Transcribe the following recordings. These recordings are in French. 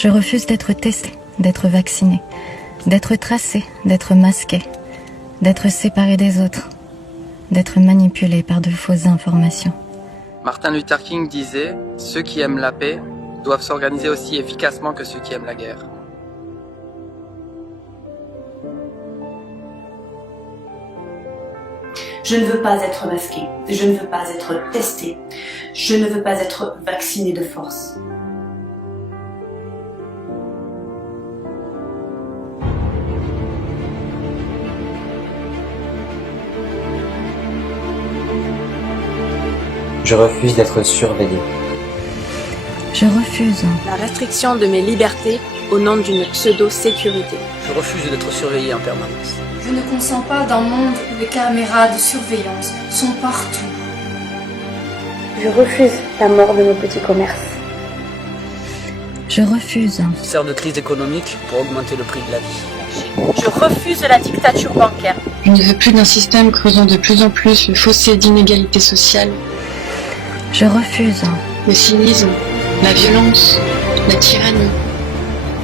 Je refuse d'être testé, d'être vacciné, d'être tracé, d'être masqué, d'être séparé des autres, d'être manipulé par de fausses informations. Martin Luther King disait « Ceux qui aiment la paix doivent s'organiser aussi efficacement que ceux qui aiment la guerre ». Je ne veux pas être masqué, je ne veux pas être testé, je ne veux pas être vacciné de force. Je refuse d'être surveillé. Je refuse la restriction de mes libertés au nom d'une pseudo-sécurité. Je refuse d'être surveillé en permanence. Je ne consens pas d'un monde où les caméras de surveillance sont partout. Je refuse la mort de nos petits commerces. Je refuse. Sert de crise économique pour augmenter le prix de la vie. Je refuse la dictature bancaire. Je ne veux plus d'un système creusant de plus en plus le fossé d'inégalité sociale. Je refuse. Le cynisme, la violence, la tyrannie.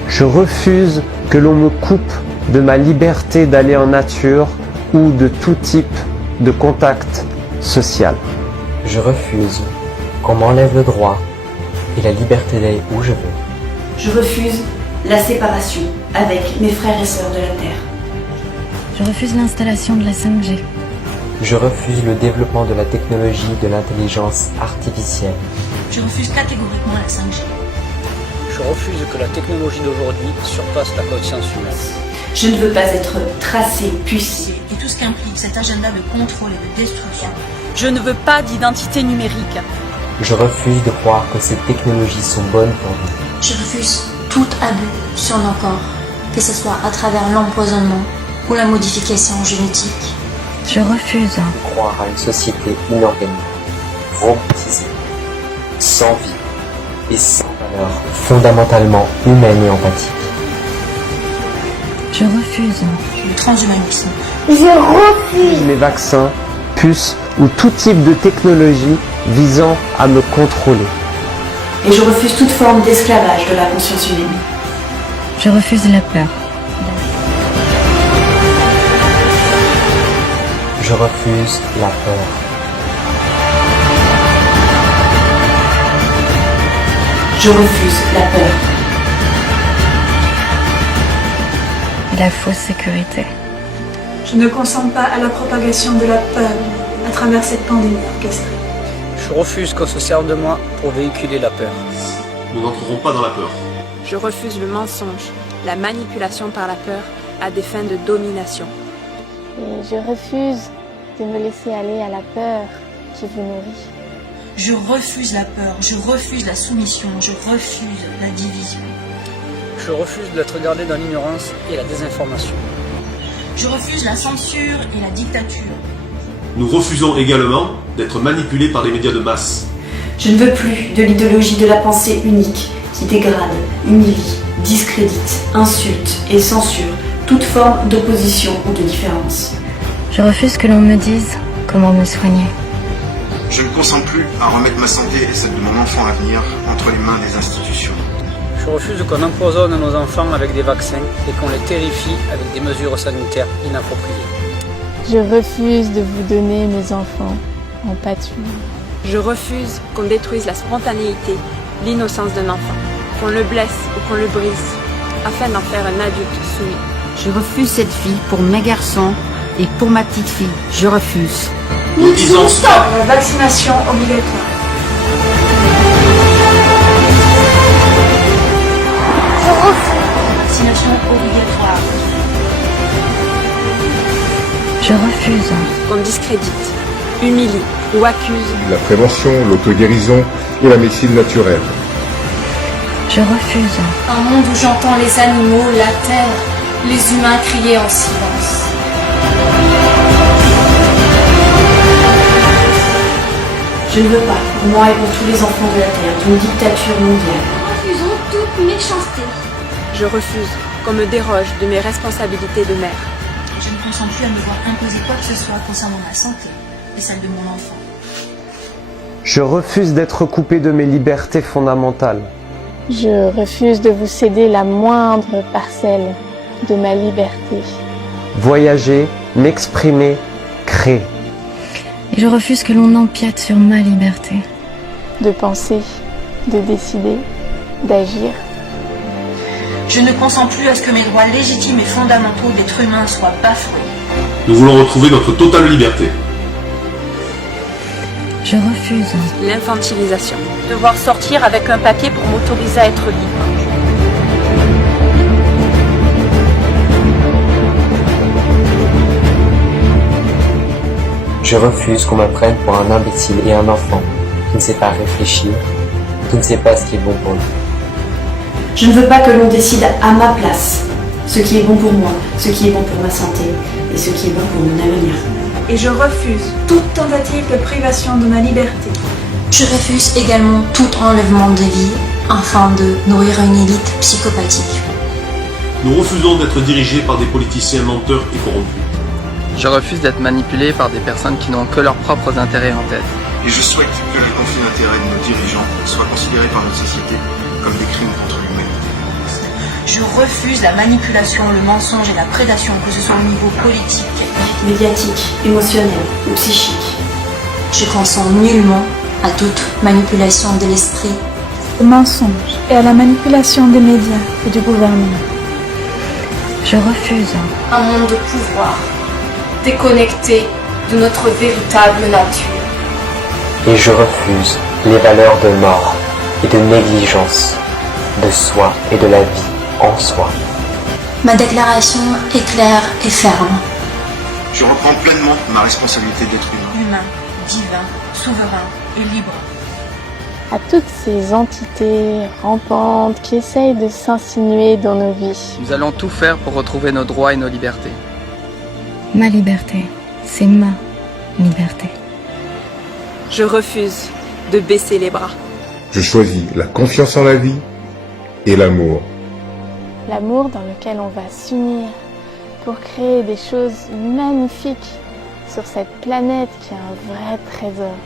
Je refuse que l'on me coupe de ma liberté d'aller en nature ou de tout type de contact social. Je refuse qu'on m'enlève le droit et la liberté d'aller où je veux. Je refuse la séparation avec mes frères et sœurs de la Terre. Je refuse l'installation de la 5G. Je refuse le développement de la technologie de l'intelligence artificielle. Je refuse catégoriquement la 5G. Je refuse que la technologie d'aujourd'hui surpasse la conscience humaine. Je ne veux pas être tracé, pucé. Et tout ce qu'implique cet agenda de contrôle et de destruction. Je ne veux pas d'identité numérique. Je refuse de croire que ces technologies sont bonnes pour nous. Je refuse tout abus sur nos corps, que ce soit à travers l'empoisonnement ou la modification génétique. Je refuse de croire à une société inorganique, robotisée, sans vie et sans valeur, fondamentalement humaine et empathique. Je refuse le transhumanisme. Je refuse les vaccins, puces ou tout type de technologie visant à me contrôler. Et je refuse toute forme d'esclavage de la conscience humaine. Je refuse la peur. Je refuse la peur. Je refuse la peur. Et la fausse sécurité. Je ne consens pas à la propagation de la peur à travers cette pandémie orchestrée. Je refuse qu'on se serve de moi pour véhiculer la peur. Nous n'entrerons pas dans la peur. Je refuse le mensonge, la manipulation par la peur à des fins de domination. Et je refuse de me laisser aller à la peur qui vous nourrit. Je refuse la peur, je refuse la soumission, je refuse la division. Je refuse d'être gardé dans l'ignorance et la désinformation. Je refuse la censure et la dictature. Nous refusons également d'être manipulés par les médias de masse. Je ne veux plus de l'idéologie de la pensée unique qui dégrade, humilie, discrédite, insulte et censure toute forme d'opposition ou de différence. Je refuse que l'on me dise comment me soigner. Je ne consens plus à remettre ma santé et celle de mon enfant à venir entre les mains des institutions. Je refuse qu'on empoisonne nos enfants avec des vaccins et qu'on les terrifie avec des mesures sanitaires inappropriées. Je refuse de vous donner mes enfants en pâture. Je refuse qu'on détruise la spontanéité, l'innocence d'un enfant, qu'on le blesse ou qu'on le brise, afin d'en faire un adulte soumis. Je refuse cette vie pour mes garçons et pour ma petite fille. Je refuse. Nous disons stop à la vaccination obligatoire. Je refuse. Vaccination obligatoire. Je refuse qu'on discrédite, humilie ou accuse la prévention, l'auto-guérison et la médecine naturelle. Je refuse un monde où j'entends les animaux, la terre, les humains crier en silence. Je ne veux pas, pour moi et pour tous les enfants de la Terre, d'une dictature mondiale. Nous refusons toute méchanceté. Je refuse qu'on me déroge de mes responsabilités de mère. Je ne consens plus à me voir imposer quoi que ce soit concernant ma santé et celle de mon enfant. Je refuse d'être coupé de mes libertés fondamentales. Je refuse de vous céder la moindre parcelle de ma liberté. Voyager, m'exprimer, créer. Et je refuse que l'on empiète sur ma liberté. De penser, de décider, d'agir. Je ne consens plus à ce que mes droits légitimes et fondamentaux d'être humain soient bafoués. Nous voulons retrouver notre totale liberté. Je refuse l'infantilisation. Devoir sortir avec un papier pour m'autoriser à être libre. Je refuse qu'on me prenne pour un imbécile et un enfant qui ne sait pas réfléchir, qui ne sait pas ce qui est bon pour lui. Je ne veux pas que l'on décide à ma place ce qui est bon pour moi, ce qui est bon pour ma santé et ce qui est bon pour mon avenir. Et je refuse toute tentative de privation de ma liberté. Je refuse également tout enlèvement de vie afin de nourrir une élite psychopathique. Nous refusons d'être dirigés par des politiciens menteurs et corrompus. Je refuse d'être manipulé par des personnes qui n'ont que leurs propres intérêts en tête. Et je souhaite que les conflits d'intérêts de nos dirigeants soient considérés par notre société comme des crimes contre l'humanité. Je refuse la manipulation, le mensonge et la prédation, que ce soit au niveau politique, médiatique, émotionnel ou psychique. Je consens nullement à toute manipulation de l'esprit, au mensonge et à la manipulation des médias et du gouvernement. Je refuse un monde de pouvoir, déconnecté de notre véritable nature. Et je refuse les valeurs de mort et de négligence, de soi et de la vie en soi. Ma déclaration est claire et ferme. Je reprends pleinement ma responsabilité d'être humain, divin, souverain et libre. À toutes ces entités rampantes qui essayent de s'insinuer dans nos vies. Nous allons tout faire pour retrouver nos droits et nos libertés. Ma liberté, c'est ma liberté. Je refuse de baisser les bras. Je choisis la confiance en la vie et l'amour. L'amour dans lequel on va s'unir pour créer des choses magnifiques sur cette planète qui est un vrai trésor.